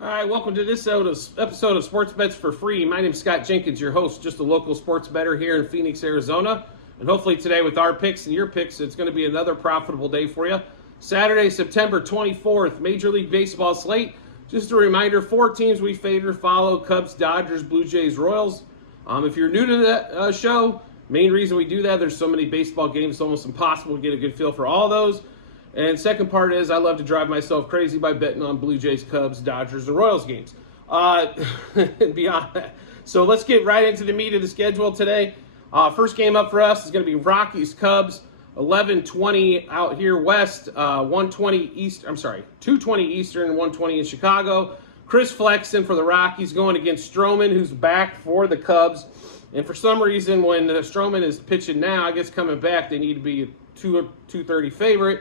All right, welcome to this episode of Sports Bets for Free. My name is Scott Jenkins, your host, just a local sports bettor here in Phoenix, Arizona. And hopefully today with our picks and your picks, it's going to be another profitable day for you. Saturday, September 24th, Major League Baseball slate. Just a reminder, 4 teams we favor, follow: Cubs, Dodgers, Blue Jays, Royals. If you're new to that show, main reason we do that, there's so many baseball games, it's almost impossible to get a good feel for all those. And second part is I love to drive myself crazy by betting on Blue Jays, Cubs, Dodgers, and Royals games. Beyond that. So let's get right into the meat of the schedule today. First game up for us is going to be Rockies, Cubs, 11:20 out here west, 1:20 East. I'm sorry, 2:20 Eastern, 1:20 in Chicago. Chris Flexen for the Rockies going against Stroman, who's back for the Cubs. And for some reason, when Stroman is pitching now, I guess coming back, they need to be a 230 favorite.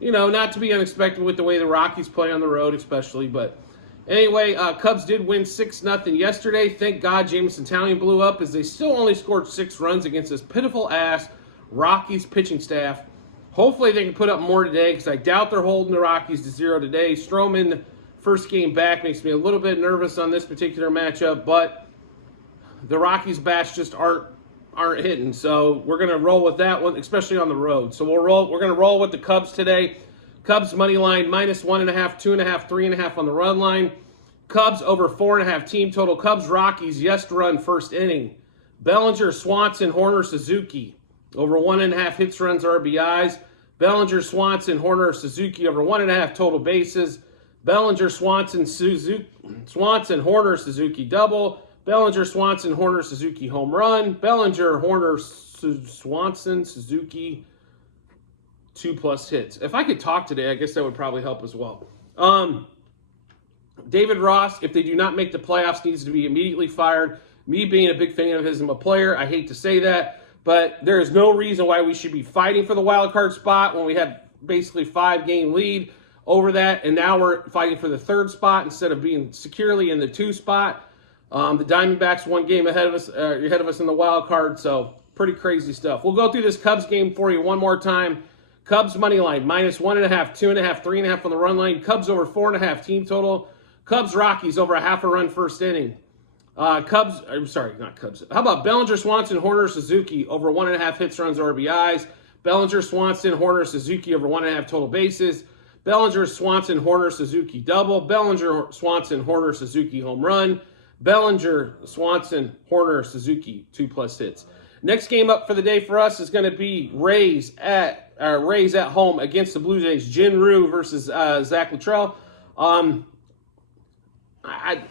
You know, not to be unexpected with the way the Rockies play on the road, especially. But anyway, Cubs did win 6-0 yesterday. Thank God Jameson Taillon blew up, as they still only scored 6 runs against this pitiful-ass Rockies pitching staff. Hopefully they can put up more today, because I doubt they're holding the Rockies to 0 today. Stroman, first game back, makes me a little bit nervous on this particular matchup, but the Rockies bats just aren't hitting, so we're going to roll with that one, especially on the road. So we're going to roll with the Cubs today. Cubs money line -1.5, 2.5, 3.5 on the run line. Cubs over 4.5 team total. Cubs Rockies yes run first inning. Bellinger, Swanson, Horner, Suzuki over 1.5 hits, runs, RBIs. Bellinger, Swanson, Horner, Suzuki over 1.5 total bases. Bellinger, Swanson, Horner, Suzuki double. Bellinger, Swanson, Horner, Suzuki home run. Bellinger, Horner, Swanson, Suzuki 2+ hits. If I could talk today, I guess that would probably help as well. David Ross, if they do not make the playoffs, needs to be immediately fired. Me being a big fan of his, I'm a player. I hate to say that, but there is no reason why we should be fighting for the wild card spot when we had basically 5-game lead over that, and now we're fighting for the 3rd spot instead of being securely in the 2 spot. The Diamondbacks 1 game ahead of us in the wild card, so pretty crazy stuff. We'll go through this Cubs game for you one more time. Cubs money line -1.5, 2.5, 3.5 on the run line. Cubs over 4.5 team total. Cubs Rockies over a half a run first inning. How about Bellinger, Swanson, Horner, Suzuki over 1.5 hits, runs, RBIs. Bellinger, Swanson, Horner, Suzuki over 1.5 total bases. Bellinger, Swanson, Horner, Suzuki double. Bellinger, Swanson, Horner, Suzuki home run. Bellinger, Swanson, Horner, Suzuki 2+ hits. Next game up for the day for us is going to be Rays at home against the Blue Jays. Jin Ryu versus Zach Luttrell. The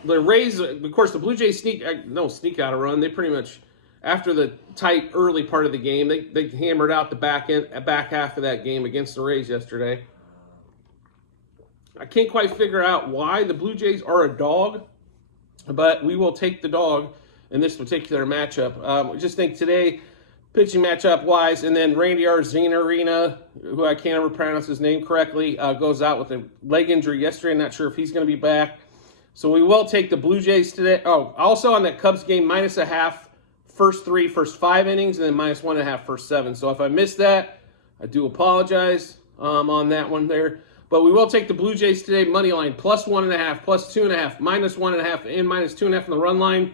Rays, of course, the Blue Jays sneak out a run. They pretty much, after the tight early part of the game, they hammered out the back half of that game against the Rays yesterday. I can't quite figure out why the Blue Jays are a dog, but we will take the dog in this particular matchup. I just think today, pitching matchup-wise, and then Randy Arozarena, who I can't ever pronounce his name correctly, goes out with a leg injury yesterday. I'm not sure if he's going to be back. So we will take the Blue Jays today. Oh, also on that Cubs game, -0.5 first 5 innings, and then -1.5 first 7. So if I missed that, I do apologize on that one there. But we will take the Blue Jays today, money line +1.5, +2.5, -1.5, and -2.5 on the run line.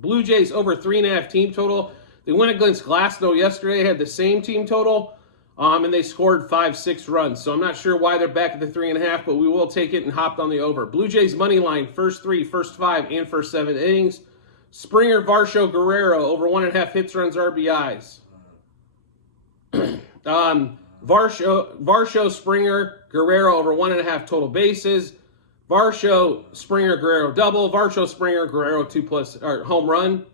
Blue Jays over 3.5 team total. They went against Glasnow yesterday, had the same team total, and they scored 5-6 runs. So I'm not sure why they're back at the 3.5, but we will take it and hopped on the over. Blue Jays money line, first 3, first 5, and first 7 innings. Springer, Varsho, Guerrero over 1.5 hits, runs, RBIs. Varsho, Springer, Guerrero over 1.5 total bases. Varsho, Springer, Guerrero double. Varsho, Springer, Guerrero 2+ home run.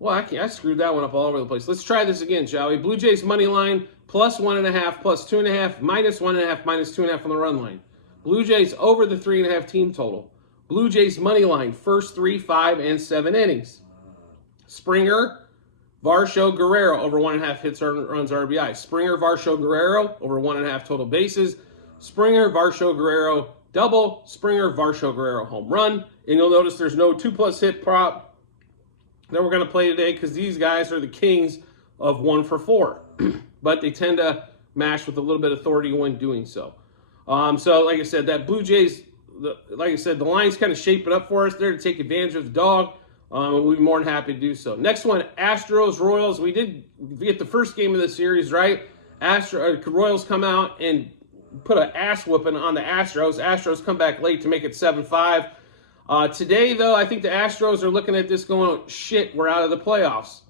Well, I screwed that one up all over the place. Let's try this again, shall we? Blue Jays money line +1.5, +2.5, -1.5, -2.5 on the run line. Blue Jays over the 3.5 team total. Blue Jays money line first 3, 5, and 7 innings. Springer, Varsho, Guerrero over 1.5 hits, runs, RBI. Springer, Varsho, Guerrero over 1.5 total bases. Springer, Varsho, Guerrero double. Springer, Varsho, Guerrero home run. And you'll notice there's no 2+ hit prop that we're going to play today, because these guys are the kings of 1 for 4. But they tend to mash with a little bit of authority when doing so. So like I said, that Blue Jays like I said, the line's kind of shaping up for us there to take advantage of the dog. We'd be more than happy to do so. Next one, Astros, Royals. We did get the first game of the series, right? Royals come out and put an ass whooping on the Astros. Astros come back late to make it 7-5. Today, though, I think the Astros are looking at this going, shit, we're out of the playoffs.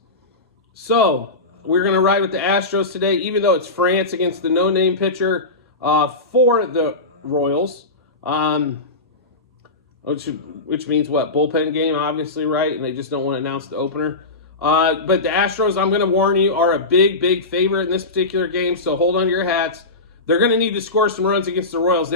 So we're going to ride with the Astros today, even though it's France against the no-name pitcher for the Royals. Which means what? Bullpen game, obviously, right? And they just don't want to announce the opener. But the Astros, I'm going to warn you, are a big, big favorite in this particular game, so hold on to your hats. They're going to need to score some runs against the Royals.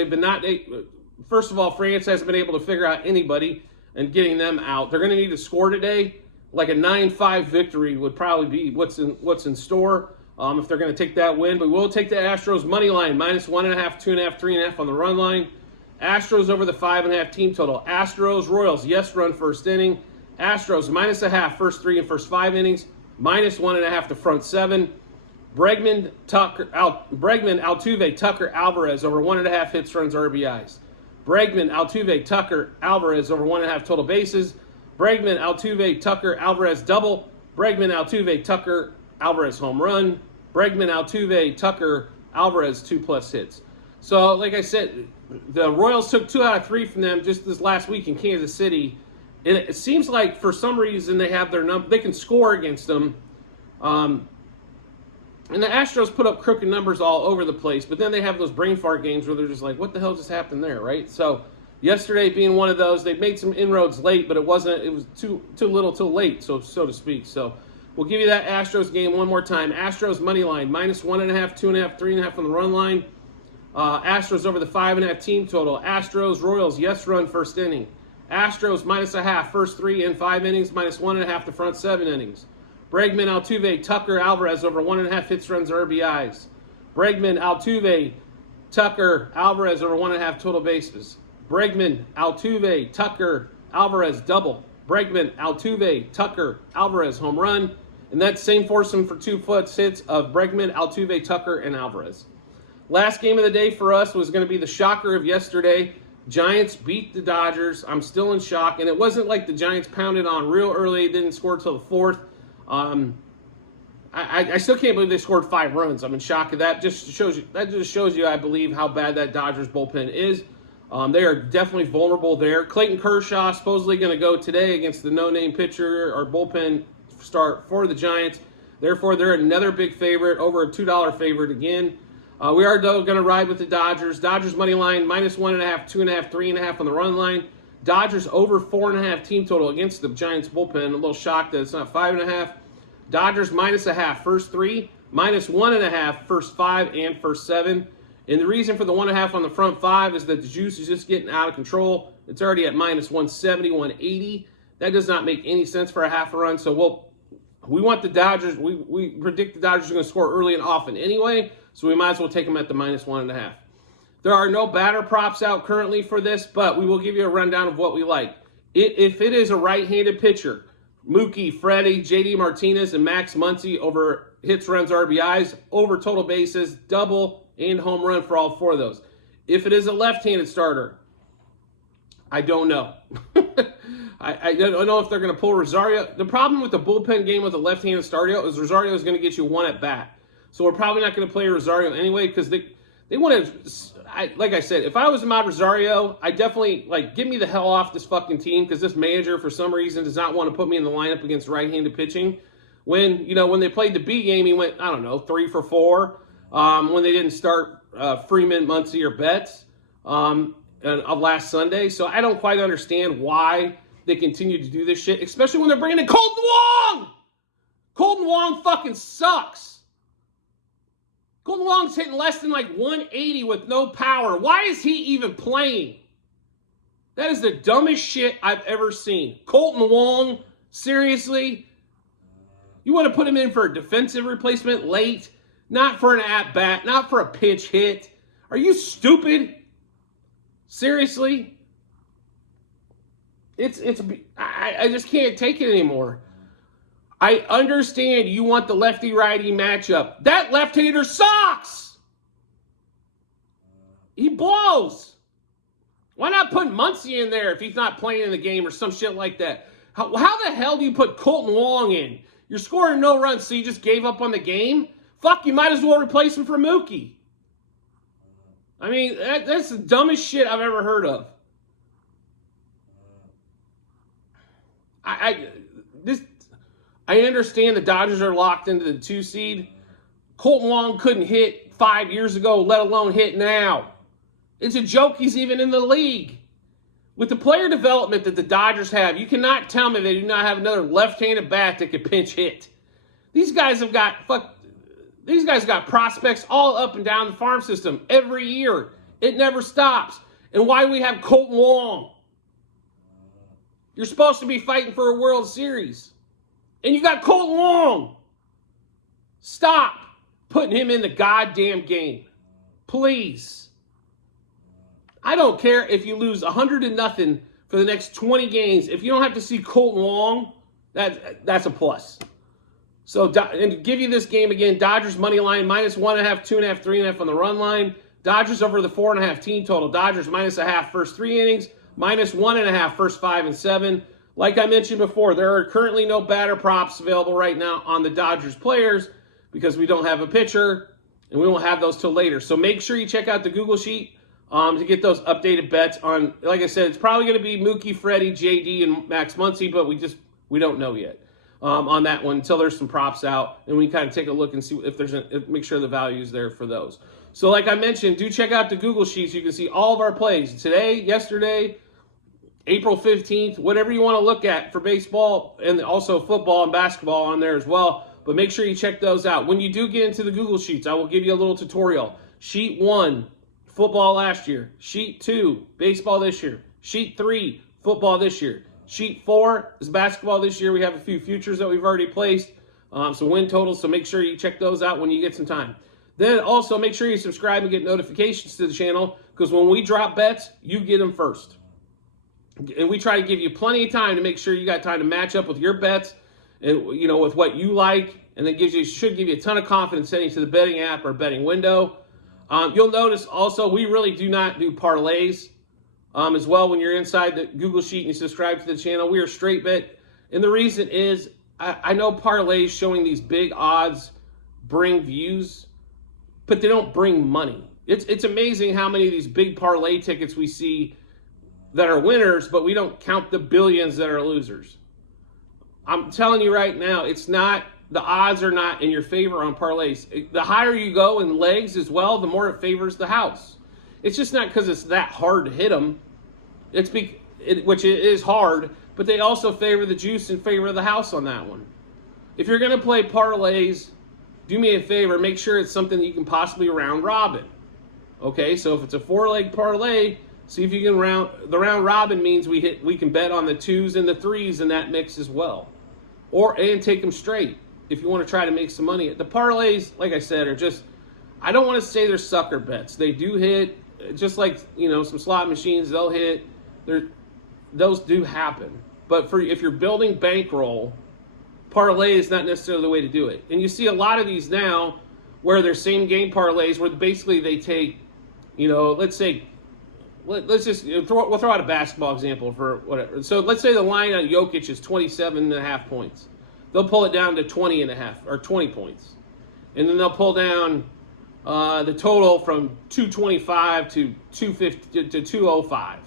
First of all, France hasn't been able to figure out anybody and getting them out. They're going to need to score today. Like a 9-5 victory would probably be what's in store if they're going to take that win. But we'll take the Astros money line, -1.5, 2.5, 3.5 on the run line. Astros over the 5.5 team total. Astros, Royals, yes run first inning. Astros -0.5 first 3 and first 5 innings. -1.5 to front 7. Bregman, Altuve, Tucker, Alvarez over 1.5 hits, runs, RBIs. Bregman, Altuve, Tucker, Alvarez over 1.5 total bases. Bregman, Altuve, Tucker, Alvarez double. Bregman, Altuve, Tucker, Alvarez home run. Bregman, Altuve, Tucker, Alvarez 2+ hits. So, like I said, the Royals took 2 out of 3 from them just this last week in Kansas City. And it seems like for some reason they have their number. They can score against them. And the Astros put up crooked numbers all over the place. But then they have those brain fart games where they're just like, what the hell just happened there, right? So yesterday being one of those, they made some inroads late, but it was too little too late, so to speak. So we'll give you that Astros game one more time. Astros money line, -1.5, 2.5, 3.5 on the run line. Astros over the 5.5 team total. Astros, Royals, yes run first inning. Astros -0.5 first 3 and 5 innings, -1.5 the front 7 innings. Bregman, Altuve, Tucker, Alvarez over 1.5 hits, runs, RBIs. Bregman, Altuve, Tucker, Alvarez over 1.5 total bases. Bregman, Altuve, Tucker, Alvarez double. Bregman, Altuve, Tucker, Alvarez home run. And that same foursome for 2 hits of Bregman, Altuve, Tucker, and Alvarez. Last game of the day for us was going to be the shocker of yesterday. Giants beat the Dodgers. I'm still in shock. And it wasn't like the Giants pounded on real early. Didn't score till the 4th. I still can't believe they scored 5 runs. I'm in shock of that. That just shows you, I believe, how bad that Dodgers bullpen is. They are definitely vulnerable there. Clayton Kershaw supposedly going to go today against the no-name pitcher or bullpen start for the Giants. Therefore, they're another big favorite, over a $2 favorite again. We are, though, going to ride with the Dodgers. Dodgers money line, -1.5, 2.5, 3.5 on the run line. Dodgers over 4.5 team total against the Giants bullpen. A little shocked that it's not 5.5. Dodgers -0.5 first 3, -1.5 first 5 and first 7. And the reason for the 1.5 on the front 5 is that the juice is just getting out of control. It's already at -170, 180. That does not make any sense for a half a run. So we want the Dodgers. We predict the Dodgers are going to score early and often anyway. So we might as well take them at the -1.5. There are no batter props out currently for this, but we will give you a rundown of what we like. If it is a right-handed pitcher, Mookie, Freddie, J.D. Martinez, and Max Muncy over hits, runs, RBIs, over total bases, double, and home run for all 4 of those. If it is a left-handed starter, I don't know. I don't know if they're going to pull Rosario. The problem with the bullpen game with a left-handed starter is Rosario is going to get you 1 at bat. So we're probably not going to play Rosario anyway because they want to. Like I said, if I was Ahmad Rosario, I definitely give me the hell off this fucking team because this manager for some reason does not want to put me in the lineup against right-handed pitching. When they played the B game, he went 3 for 4. When they didn't start Freeman, Muncy, or Betts of last Sunday, so I don't quite understand why they continue to do this shit, especially when they're bringing in Colton Wong. Colton Wong fucking sucks. Colton Wong's hitting less than 180 with no power. Why is he even playing? That is the dumbest shit I've ever seen. Colton Wong, seriously? You want to put him in for a defensive replacement late? Not for an at-bat, not for a pitch hit. Are you stupid? Seriously? I just can't take it anymore. I understand you want the lefty-righty matchup. That left-hander sucks. He blows. Why not not putting Muncy in there if he's not playing in the game or some shit like that. How the hell do you put Colton Wong in? You're scoring no runs, so you just gave up on the game? Fuck, you might as well replace him for Mookie. I mean, that's the dumbest shit I've ever heard of. I understand the Dodgers are locked into the 2 seed. Colton Wong couldn't hit 5 years ago, let alone hit now. It's a joke he's even in the league. With the player development that the Dodgers have, you cannot tell me they do not have another left-handed bat that could pinch hit. These guys got prospects all up and down the farm system every year. It never stops. And why do we have Colton Wong? You're supposed to be fighting for a World Series. And you got Colton Wong. Stop putting him in the goddamn game. Please. I don't care if you lose 100-0 for the next 20 games. If you don't have to see Colton Wong, that's a plus. So, and to give you this game again, Dodgers money line, -1.5, 2.5, 3.5 on the run line. Dodgers over the 4.5 team total. Dodgers -0.5 first 3 innings, -1.5 first 5 and 7. Like I mentioned before, there are currently no batter props available right now on the Dodgers players because we don't have a pitcher, and we won't have those till later. So make sure you check out the Google Sheet to get those updated bets on. Like I said, it's probably going to be Mookie, Freddie, JD, and Max Muncy, but we don't know yet on that one until there's some props out, and we kind of take a look and see if make sure the value is there for those. So like I mentioned, do check out the Google Sheets. You can see all of our plays today, yesterday, April 15th, whatever you want to look at for baseball, and also football and basketball on there as well. But make sure you check those out. When you do get into the Google Sheets, I will give you a little tutorial. Sheet 1, football last year. Sheet 2, baseball this year. Sheet 3, football this year. Sheet 4 is basketball this year. We have a few futures that we've already placed, some win totals, so make sure you check those out when you get some time. Then also make sure you subscribe and get notifications to the channel, because when we drop bets, you get them first. And we try to give you plenty of time to make sure you got time to match up with your bets and, with what you like, and that should give you a ton of confidence heading to the betting app or betting window. You'll notice also we really do not do parlays as well. When you're inside the Google Sheet and you subscribe to the channel, we are straight bet. And the reason is I know parlays showing these big odds bring views, but they don't bring money. It's amazing how many of these big parlay tickets we see that are winners, but we don't count the billions that are losers. I'm telling you right now, the odds are not in your favor on parlays. The higher you go in legs as well, the more it favors the house. It's just not because it's that hard to hit them, which it is hard, but they also favor the juice in favor of the house on that one. If you're going to play parlays, do me a favor, make sure it's something that you can possibly round robin. Okay, so if it's a 4-leg parlay, see if you can the round robin means we can bet on the 2s and the 3s in that mix as well. And take them straight if you want to try to make some money. The parlays, like I said, are just, I don't want to say they're sucker bets. They do hit, just like, some slot machines, they'll hit. Those do happen. But if you're building bankroll, parlay is not necessarily the way to do it. And you see a lot of these now where they're same game parlays where basically they take, let's say, let's just we'll throw out a basketball example for whatever. So let's say the line on Jokic is 27.5 points. They'll pull it down to 20.5 or 20 points. And then they'll pull down the total from 225 to 250 to 205.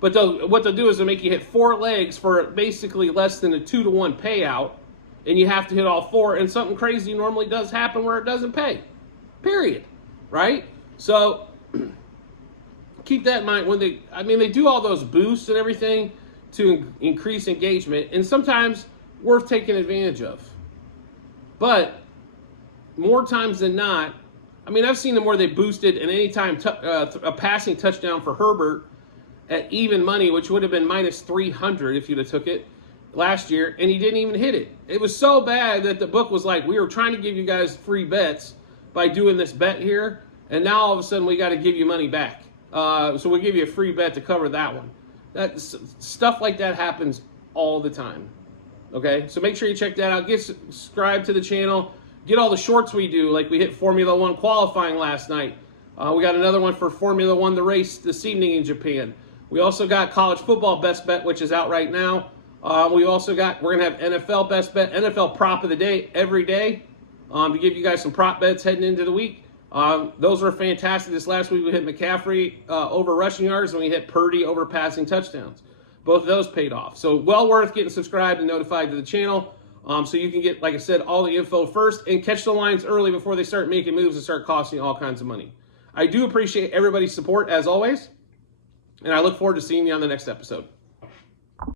But what they'll do is they'll make you hit 4 legs for basically less than a 2-to-1 payout, and you have to hit all 4. And something crazy normally does happen where it doesn't pay. Period. Right? So keep that in mind when they do all those boosts and everything to increase engagement, and sometimes worth taking advantage of. But more times than not, I've seen them where they boosted an anytime a passing touchdown for Herbert at even money, which would have been -300 if you'd have took it last year, and he didn't even hit it. It was so bad that the book was like, we were trying to give you guys free bets by doing this bet here, and now all of a sudden we got to give you money back. So we'll give you a free bet to cover that one. Stuff like that happens all the time. Okay, so make sure you check that out. Get subscribed to the channel. Get all the shorts we do. Like we hit Formula 1 qualifying last night. We got another one for Formula 1, the race this evening in Japan. We also got college football best bet, which is out right now. We're going to have NFL best bet, NFL prop of the day every day to give you guys some prop bets heading into the week. Those were fantastic. This last week we hit McCaffrey over rushing yards, and we hit Purdy over passing touchdowns. Both of those paid off. So well worth getting subscribed and notified to the channel so you can get, like I said, all the info first and catch the lines early before they start making moves and start costing you all kinds of money. I do appreciate everybody's support as always, and I look forward to seeing you on the next episode.